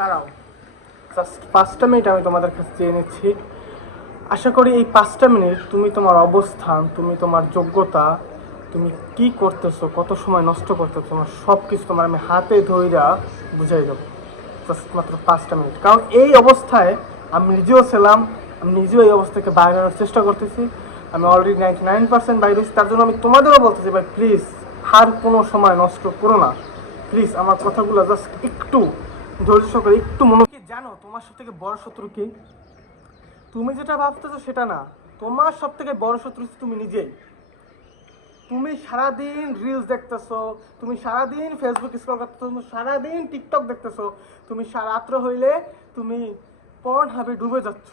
দাঁড়াও। জাস্ট পাঁচটা মিনিট আমি তোমাদের কাছে চেয়ে নিচ্ছি। আশা করি এই পাঁচটা মিনিট তুমি তোমার অবস্থান, তুমি তোমার যোগ্যতা, তুমি কি করতেছো, কত সময় নষ্ট করতেছো, তোমার সব কিছু তোমার আমি হাতে ধইরা বুঝাই দেবো। জাস্ট মাত্র পাঁচটা মিনিট কারণ এই অবস্থায় আমি নিজেও ছিলাম, আমি নিজেও এই অবস্থাকে বাইরে আনার চেষ্টা করতেছি। আমি অলরেডি নাইনটি নাইন পার্সেন্ট বাইরে তার জন্য আমি তোমাদেরও বলতেছি, ভাই প্লিজ আর কোনো সময় নষ্ট করো না। প্লিজ আমার কথাগুলো জাস্ট একটু ধৈর্য সহকারে একটু মনে জানো, তোমার সব থেকে বড় শত্রু কি? তুমি যেটা ভাবতেছো সেটা না। তোমার সব থেকে বড় শত্রু তুমি নিজেই। তুমি সারাদিন রিলস দেখতেছো, তুমি সারাদিন ফেসবুক স্ক্রল করতেছো, তুমি সারাদিন টিকটক দেখতেছো, তুমি রাত্র হইলে তুমি পর্ন হাবে ডুবে যাচ্ছ।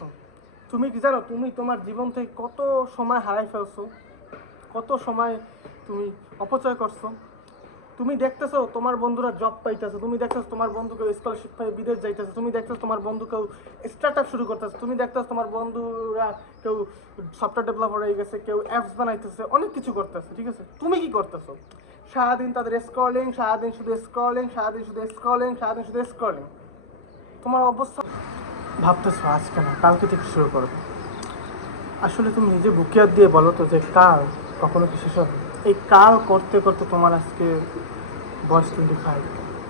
তুমি কি জানো, তুমি তোমার জীবন থেকে কত সময় হারাই ফেলছো, কত সময় তুমি অপচয় করছ। তুমি দেখতেছো, তোমার বন্ধুরা জব পাইতেছে। তুমি দেখতেছো, তোমার বন্ধু কেউ স্কলারশিপ পাই বিদেশ যাইতেছে। তুমি দেখতেছো, তোমার বন্ধু কেউ স্টার্ট আপ শুরু করতেছে। তুমি দেখতেছো, তোমার বন্ধুরা কেউ সফটওয়্যার ডেভেলপার হয়ে গেছে, কেউ অ্যাপস বানাইতেছে, অনেক কিছু করতেছে, ঠিক আছে? তুমি কি করতেছো? সারাদিন তাদের স্ক্রলিং সারাদিন শুধু স্ক্রলিং সারাদিন শুধু স্ক্রলিং সারাদিন শুধু স্ক্রলিং তোমার অবস্থা ভাবতেছো, আজকে না, কালকে থেকে শুরু করবে আসলে তুমি নিজে বুকিয়ার দিয়ে বলো তো যে কাল কখনো কি শেষ হবে? এই কাল করতে করতে তোমার আজকে বয়স টোয়েন্টি ফাইভ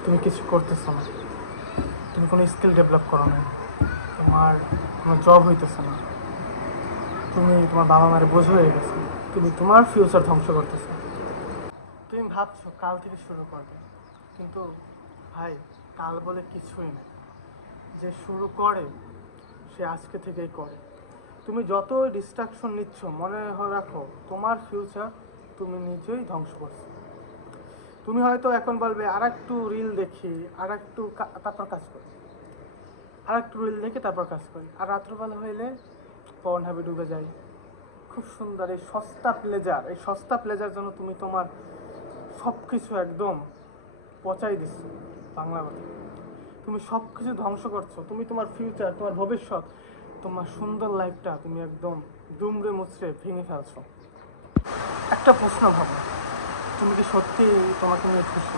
তুমি কিছু করতেছো না। তুমি কোনো স্কিল ডেভেলপ করো না তোমার কোনো জব হইতেছে না। তুমি তোমার বাবা মায়ের বোঝ হয়ে গেছে। তুমি তোমার ফিউচার ধ্বংস করতেছো। তুমি ভাবছ কাল থেকে শুরু করবে। কিন্তু ভাই, কাল বলে কিছুই না। যে শুরু করে, সে আজকে থেকেই করে। তুমি যত ডিস্ট্রাকশন নিচ্ছ, মনে রাখো তোমার ফিউচার তুমি নিজেই ধ্বংস করছ। তুমি হয়তো এখন বলবে আর একটু রিল দেখি আর একটু তারপর কাজ করি। আর একটু রিল দেখে তারপর কাজ করি। আর রাত্রবেলা হইলে পর্ন হাবি ডুবে যাই। খুব সুন্দর, এই সস্তা প্লেজার এই সস্তা প্লেজার জন্য তুমি তোমার সব কিছু একদম পচাই দিচ্ছ বাংলা কথা। তুমি সব কিছু ধ্বংস করছ। তুমি তোমার ফিউচার তোমার ভবিষ্যৎ, তোমার সুন্দর লাইফটা তুমি একদম দুমড়ে মুচড়ে ভেঙে ফেলছো। একটা প্রশ্ন ভাবো। তুমি কি সত্যি তোমাকে নিয়ে খুশি?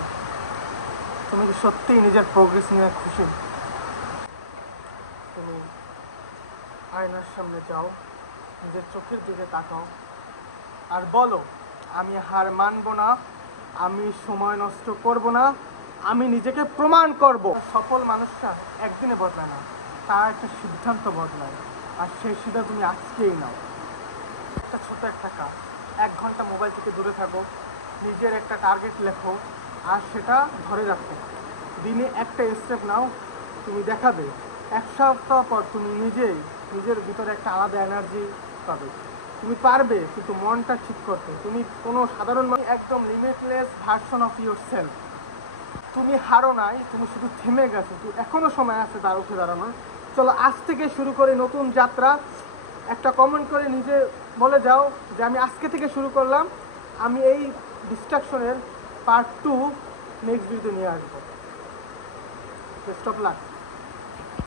তুমি কি সত্যিই নিজের প্রোগ্রেস নিয়ে খুশি? তুমি আয়নার সামনে যাও, নিজের চোখের দিকে তাকাও আর বলো, আমি হার মানব না, আমি সময় নষ্ট করব না, আমি নিজেকে প্রমাণ করব। সফল মানুষটা একদিনে বদলায় না, তার একটা সিদ্ধান্ত বদলায়। আর সেই সিদ্ধান্ত তুমি আজকেই নাও। একটা ছোট একটা কাজ। থেকে দূরে থাকো, নিজের একটা টার্গেট লেখো, আর সেটা ধরে রাখো। দিনে একটা স্টেপ নাও, তুমি দেখাবে। এক সপ্তাহ পর তুমি নিজেই নিজের ভিতরে একটা আলাদা এনার্জি পাবে। তুমি পারবে, কিন্তু মনটা ঠিক করতে। তুমি কোনো সাধারণ মানুষ একদম limitless version of your self তুমি হারো নাই, তুমি শুধু থেমে গেছো। তুমি এখনও সময় আছে তার উঠে দাঁড়ানো চলো আজ থেকে শুরু করে নতুন যাত্রা। একটা কমেন্ট করে নিজে বলে যাও যে আমি আজকে থেকে শুরু করলাম। আমি এই ডিস্ট্রাকশনের পার্ট টু নেক্সট ভিডিও নিয়ে আসব। Best of luck